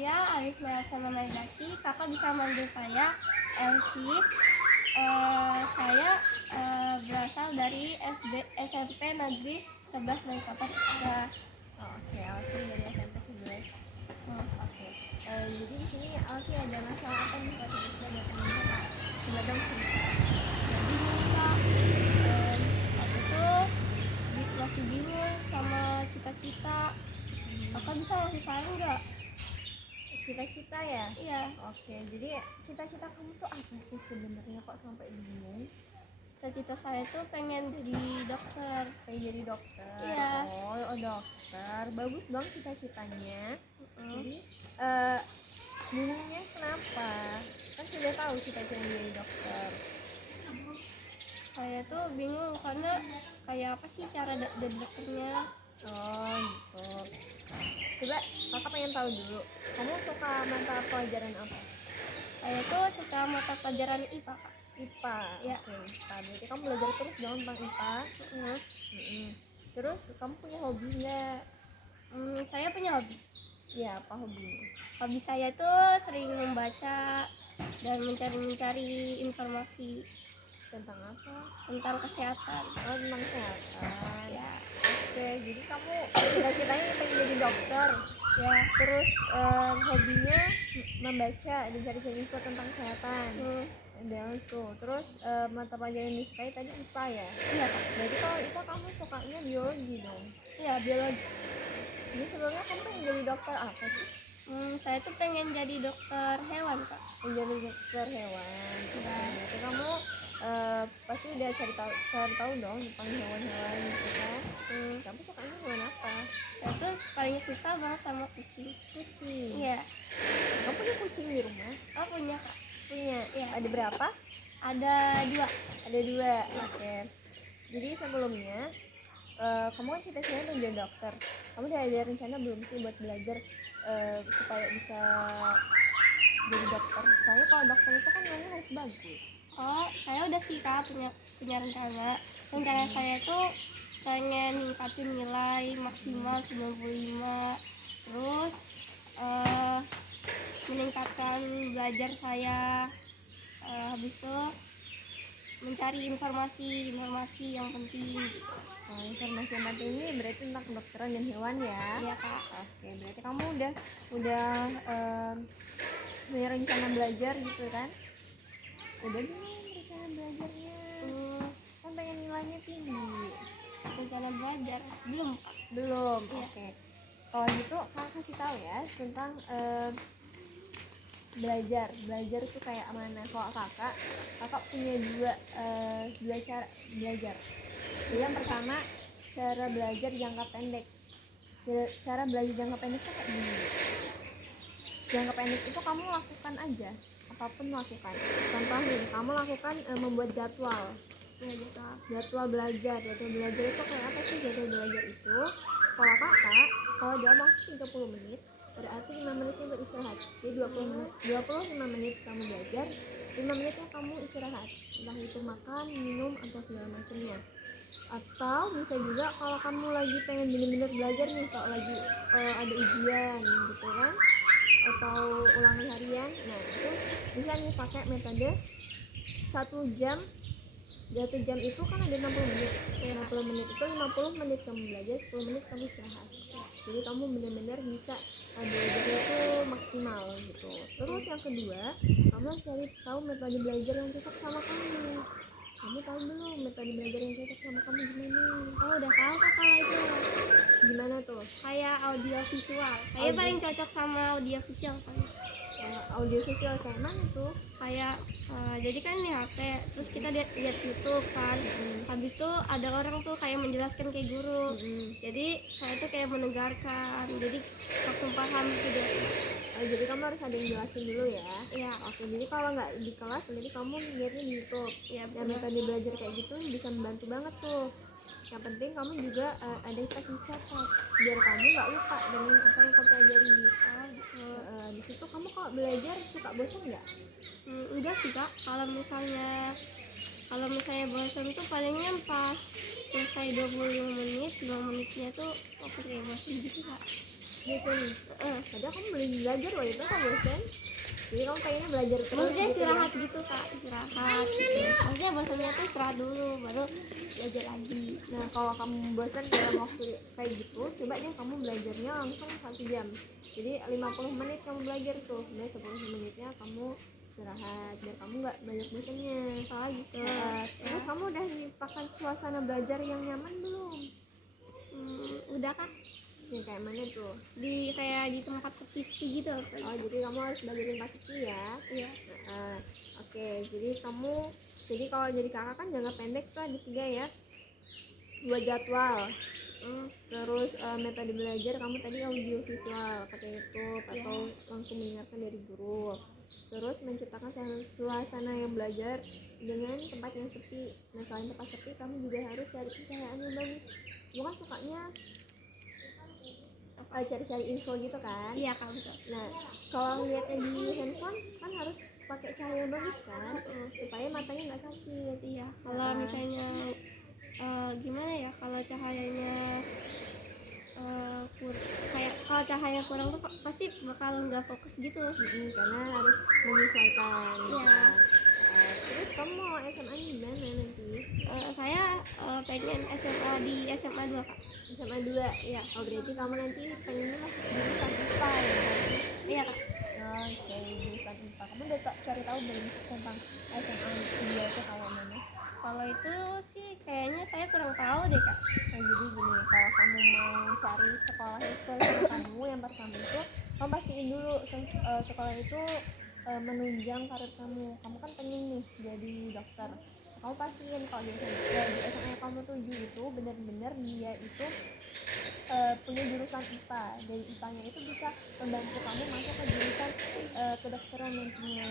saya Alif Melsa Naidati. Kakak bisa manggil saya Elsie. Saya berasal dari SMP Negeri 11 Balikpapan. Oh, oke, Elsie dari SMP 11. Oke. Jadi di sini Elsie ada masalah apa nih kalau tiba-tiba datang ke kakak? Coba dong cerita. Jadi Kak, aku tuh masih bingung sama cita-cita. Kakak bisa ngasih saran nggak? Cita-cita ya? Iya, Oke, jadi cita-cita kamu tuh apa sih sebenarnya kok sampai bingung? cita-cita saya tuh pengen jadi dokter. Pengen jadi dokter. Iya. Oh, dokter. Bagus dong cita-citanya. Jadi bingungnya kenapa? Kan sudah tahu cita-citanya jadi dokter. Saya tuh bingung karena kayak apa sih cara jadi dokternya. Oh gitu. Coba kakak pengen tahu dulu, kamu suka mata pelajaran apa? Saya tuh suka mata pelajaran IPA, Kak. IPA. Ya. Oke, IPA. Berarti kamu belajar terus dong tentang IPA. Terus kamu punya hobi nggak? Saya punya hobi. Ya, apa hobinya? Hobi saya tuh sering membaca dan mencari informasi Tentang apa? tentang kesehatan. Oh, tentang kesehatan. Ya, Oke, jadi kamu cita-citanya pengen jadi dokter. ya. Terus hobinya membaca dan cari-cari info tentang kesehatan. Dan tuh, terus mata pelajaran yang disukai tadi IPA ya? Iya, Kak. Berarti kalau IPA kamu sukanya biologi dong? Iya, biologi. Jadi sebelumnya kamu pengen jadi dokter apa sih? Saya tuh pengen jadi dokter hewan, Kak. Pengen jadi dokter hewan. Berarti kamu pasti udah cari tahu dong tentang hewan-hewan gitu kan? Kamu sukanya hewan apa? Saya tuh paling suka banget sama kucing. Kucing. Iya. Kamu punya kucing di rumah? Oh, punya, Kak. Punya. Iya. Ada berapa? Ada 2. Ada 2. Oke. Jadi sebelumnya kamu kan cita-citanya pengen jadi dokter. Kamu udah ada rencana belum sih buat belajar supaya bisa jadi dokter? Soalnya kalau dokter itu kan nilainya harus bagus. Oh, saya udah sih, Kak, punya rencana. Rencana saya tuh pengen ningkatin nilai maksimal 95. Terus meningkatkan belajar saya. Habis itu mencari informasi yang penting. Informasi yang penting ini berarti tentang kedokteran dan hewan ya? Iya, Kak. Oke, berarti kamu udah punya rencana belajar gitu kan? Udah belum rencana belajarnya? Kan pengen nilainya tinggi. Rencana belajar belum, Kak. Belum. Iya. Oke. Kalau gitu kakak kasih tahu ya tentang belajar itu kayak mana. Kalau kakak punya dua cara belajar. Jadi yang pertama, cara belajar jangka pendek. Cara belajar jangka pendek itu kayak gini. Jangka pendek itu kamu lakukan aja, apapun lakukan. Contohnya kamu lakukan membuat jadwal belajar. Jadwal belajar itu kayak apa sih? Jadwal belajar itu kalau kakak, kalau dalam waktu 30 menit berarti 5 menitnya beristirahat. Jadi 25 menit kamu belajar, 5 menitnya kamu istirahat, entah itu makan, minum, atau segala macamnya. Atau bisa juga kalau kamu lagi pengen bener-bener belajar nih, kalau lagi ada ujian gitu kan, atau ulangan harian, nah itu bisa nih pakai metode 1 jam itu kan ada 60 menit. 60 menit itu 50 menit kamu belajar, 10 menit kamu istirahat. Jadi kamu benar-benar bisa belajarnya itu maksimal gitu. Terus yang kedua, kamu harus cari tahu metode belajar yang cocok sama kamu. Kamu tahu belum metode belajar yang cocok sama kamu gimana? Oh, udah tahu, Kak, kalau itu. Gimana tuh? Kayak audio visual. Saya paling cocok sama audio visual, Kak. Audio visual kayak mana tuh? Kayak jadi kan di HP, terus kita lihat YouTube kan. Habis itu ada orang tuh kayak menjelaskan kayak guru. Jadi saya tuh kayak mendengarkan, jadi langsung paham gitu. Jadi kamu harus ada yang jelasin dulu ya. Iya. Oke, jadi kalau nggak di kelas berarti kamu lihatnya di YouTube. Iya, Dan metode belajar kayak gitu bisa membantu banget tuh. Yang penting kamu juga ada teknik catat biar kamu nggak lupa dengan apa yang kamu pelajari. Di situ kamu kalau belajar suka bosan nggak? Enggak sih, Kak. Kalau misalnya bosan tuh palingnya pas selesai 25 menit, 5 menitnya tuh aku kayak bosan gitu, Kak. gitu nih. Padahal kamu belum belajar waktu itu kamu bosan, jadi kamu pengennya belajar terus maksudnya gitu ya. istirahat gitu kak, istirahat gitu. Maksudnya bosannya tuh istirahat dulu baru belajar lagi. Nah kalau kamu bosan dalam waktu kayak gitu, coba deh kamu belajarnya langsung 1 jam. Jadi 50 menit kamu belajar tuh, dan 10 menitnya kamu istirahat biar kamu nggak banyak bosannya. Oh gitu. Terus kamu udah menciptakan suasana belajar yang nyaman belum? Udah kak, Ya kayak mana tuh? di kayak di tempat sepi-sepi gitu. Oh jadi kamu harus belajarin pasti ya. Iya. Oke, jadi kalau jadi kakak kan jangka pendek tuh ada 3 ya, 2 jadwal. Terus metode belajar kamu tadi audio visual pakai YouTube atau langsung mendengarkan dari guru. Terus menciptakan suasana yang belajar dengan tempat yang sepi. Nah selain tempat sepi, kamu juga harus cari pencahayaan yang bagus. Bukan sukanya cari-cari info gitu kan? Iya kak, betul. Nah kalau ngeliatnya di handphone kan harus pakai cahaya yang bagus kan, supaya matanya nggak sakit. Iya, kalau misalnya gimana ya, kalau cahayanya kayak kalau cahaya kurang tuh pasti bakal nggak fokus gitu. Karena harus menyesuaikan. Iya. Terus kamu mau SMA di mana nanti? Saya pengen SMA di SMA 2 kak. SMA 2 ya. Oh berarti kamu nanti pengennya masuk jurusan IPA ya? Iya kak. Oke, jurusan IPA. Kamu udah cari tahu belum tentang SMA 2 itu kalau mana? Kalau itu sih kayaknya saya kurang tahu deh kak. Nah, jadi gini, kalau kamu mau cari sekolah sesuai sama kamu, yang pertama itu kamu pastiin dulu sekolah itu menunjang karir kamu. Kamu kan pengen nih jadi dokter. Kamu pastiin kalau di SMA kamu tuju itu benar-benar dia itu punya jurusan IPA. Dari IPA-nya itu bisa membantu kamu masuk ke jurusan kedokteran nantinya.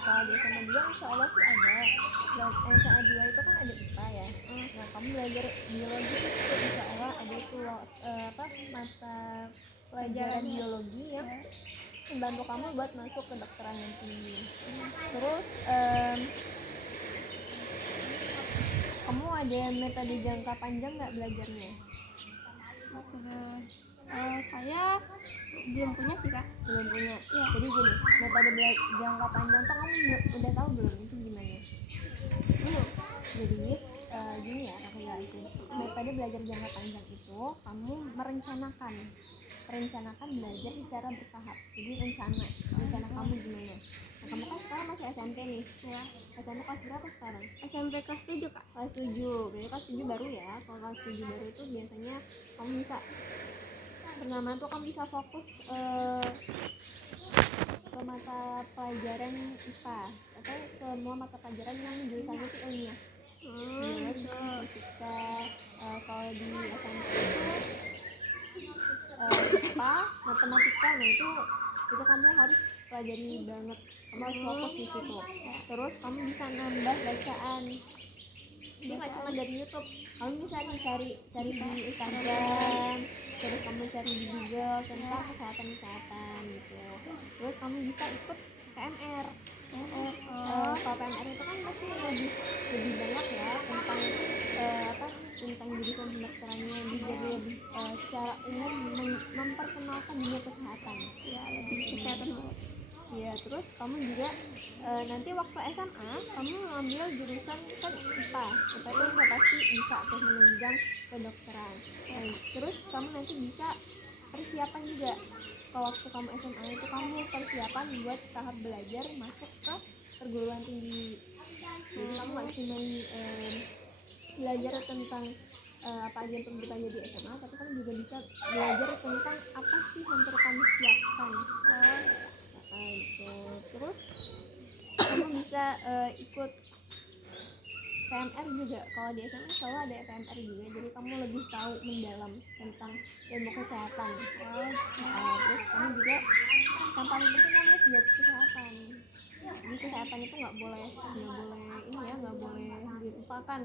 Kalau di SMA 2 insya Allah sih ada. Dan SMA 2 itu kan ada IPA ya. Nah kamu belajar biologi itu insya Allah ada tuh mata pelajaran biologi yang membantu kamu buat masuk ke kedokteran nanti. Terus kamu ada metode jangka panjang nggak belajarnya? Terus saya belum punya sih kak. Belum punya. Iya. Jadi gini, metode jangka panjang tuh kamu udah tahu belum itu gimana? Jadi gini ya, aku jelasin. Metode belajar jangka panjang itu kamu merencanakan belajar secara bertahap. Jadi rencana kamu gimana? Nah, kamu kan sekarang masih SMP nih. Ya. SMP kelas berapa sekarang? SMP kelas 7 kak. Kelas 7. Berarti kelas 7 baru ya. Kalau kelas 7 baru itu biasanya kamu bisa pertama tuh kamu bisa fokus ke mata pelajaran IPA atau semua mata pelajaran yang jurusannya itu ilmiah. Biologi, fisika, kalau di SMP itu IPA, matematika. Nah itu kamu harus pelajari banget, kamu harus fokus di situ. Terus kamu bisa nambah bacaan. Jadi nggak cuma dari YouTube, kamu bisa cari di Instagram, terus kamu cari di Google tentang kesehatan gitu. Terus kamu bisa ikut PMR. Kalau PMR itu kan pasti lebih banyak ya tentang tentang jurusan kedokterannya, jadi lebih secara umum memperkenalkan dunia kesehatan. Ya, lebih kesehatan banget. Ya, terus kamu juga nanti waktu SMA kamu ambil jurusan kan IPA itu udah pasti bisa tuh menunjang kedokteran. Terus kamu nanti bisa persiapan juga. Kalau waktu kamu SMA itu kamu persiapan buat tahap belajar masuk ke perguruan tinggi. Jadi kamu nggak cuma belajar tentang apa aja yang perlu dipelajari di SMA, tapi kamu juga bisa belajar tentang apa sih yang perlu kamu siapkan. Gitu. Terus kamu bisa ikut PMR juga. Kalau di SMA selalu ada PMR juga, jadi kamu lebih tahu mendalam tentang ilmu kesehatan. Terus kamu juga yang paling penting kamu harus jaga kesehatan. Jadi kesehatan itu nggak boleh dilupakan.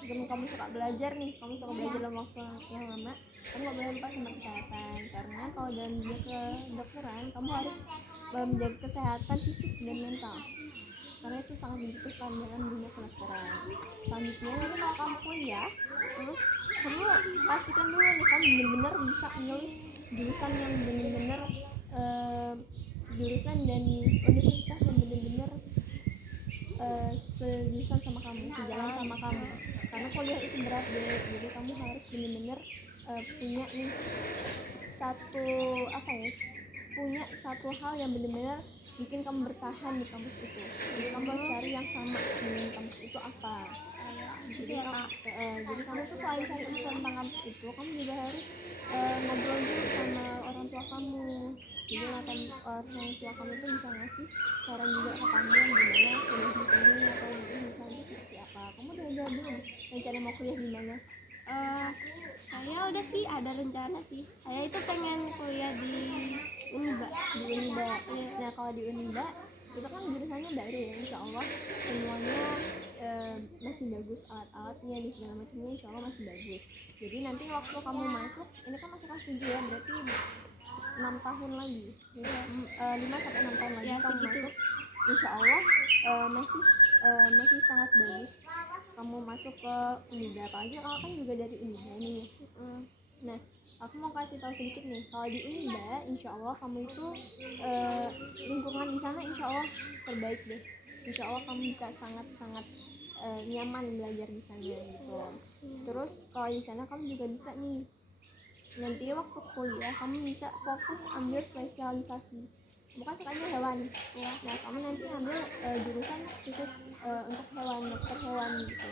Jika kamu suka belajar dalam waktu yang lama, kamu nggak boleh lupa sama kesehatan. Karena kalau dalam dunia kedokteran, kamu harus menjaga kesehatan fisik dan mental. Karena itu sangat dibutuhkan dalam dunia kedokteran. Selanjutnya nanti kalau kamu kuliah, kamu pastikan dulu nih kamu benar-benar bisa milih jurusan yang benar-benar jurusan dan universitas yang benar-benar sejurusan sama kamu, sejalan sama kamu, karena kuliah itu berat deh. Jadi kamu harus benar-benar punya nih satu apa ya, punya satu hal yang benar-benar bikin kamu bertahan di kampus itu. Jadi kamu harus cari yang sama dengan kampus itu apa. Jadi kamu tuh selain cari info tentang kampus itu, kamu juga harus ngobrol dulu sama orang tua kamu. Jadi orang tua kamu tuh bisa ngasih saran juga ke kamu gimana kuliah di sini atau nanti misalnya seperti apa. Kamu udah ada belum rencana mau kuliah di mana? Saya udah sih ada rencana sih. Saya itu pengen kuliah di Uniba. Di Uniba. Nah kalau di Uniba itu kan jurusannya baru ya, insya Allah semuanya masih bagus, alat-alatnya di segala macamnya insya Allah masih bagus. Jadi nanti waktu kamu masuk, ini kan masuk kelas 7 ya, berarti 6 tahun lagi, 5-6 tahun lagi Ya, kamu segitu. masuk, insya Allah masih sangat bagus kamu masuk ke Unida. Apalagi kalau kan juga dari Unida nih. Nah aku mau kasih tahu sedikit nih, kalau di Unida insya Allah kamu itu lingkungan di sana insya Allah terbaik deh. Insya Allah kamu bisa sangat-sangat nyaman belajar di sana gitu. Terus kalau di sana kamu juga bisa nih, nanti waktu kuliah kamu bisa fokus ambil spesialisasi. Bukan sukanya hewan ya, nah kamu nanti ambil jurusan khusus untuk hewan, dokter hewan gitu.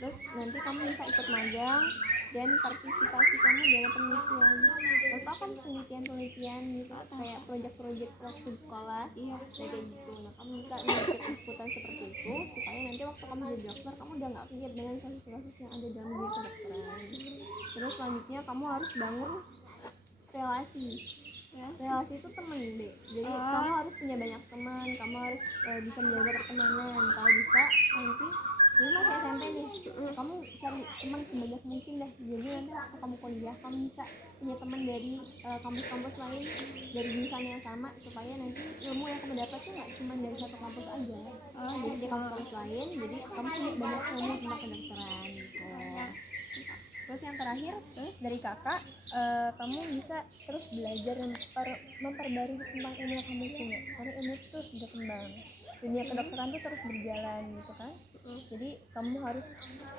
Terus nanti kamu bisa ikut magang dan partisipasi kamu dalam penelitian. Terus kan penelitian gitu, kayak proyek-proyek waktu di sekolah. Iya, kayak gitu. Nah kamu bisa ikut-ikutan seperti itu supaya nanti waktu kamu jadi dokter kamu udah nggak pikir dengan kasus-kasus yang ada dalam dunia kedokteran. Terus selanjutnya kamu harus bangun relasi. Relasi itu temen deh, jadi kamu harus punya banyak teman, kamu harus bisa menjaga pertemanan. Kalau bisa nanti ini masih SMP nih, kamu cari teman sebanyak mungkin deh. Jadi nanti waktu kamu kuliah kamu bisa punya teman dari kampus-kampus lain, dari jurusan yang sama, supaya nanti ilmu yang kamu dapat tuh nggak cuma dari satu kampus aja. Jadi di kampus lain, jadi kamu punya banyak ilmu tentang kedokteran gitu. Terus yang terakhir dari kakak, kamu bisa terus belajar dan memperbarui tentang ilmu yang kamu punya, karena ilmu itu terus berkembang, dunia kedokteran tuh terus berjalan gitu kan. Jadi kamu harus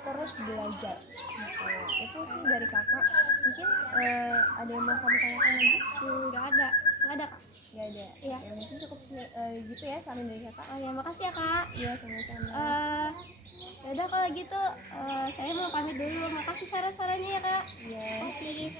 terus belajar gitu. Itu sih dari kakak. Mungkin ada yang mau kamu tanyakan lagi? Nggak ada kak. Nggak ada. Iya. Ya mungkin cukup gitu ya saran dari kakak. Oh ya, makasih ya kak. Iya sama-sama. Ya udah kalau gitu saya mau pamit dulu. Makasih saran-sarannya ya kak. Iya. Makasih.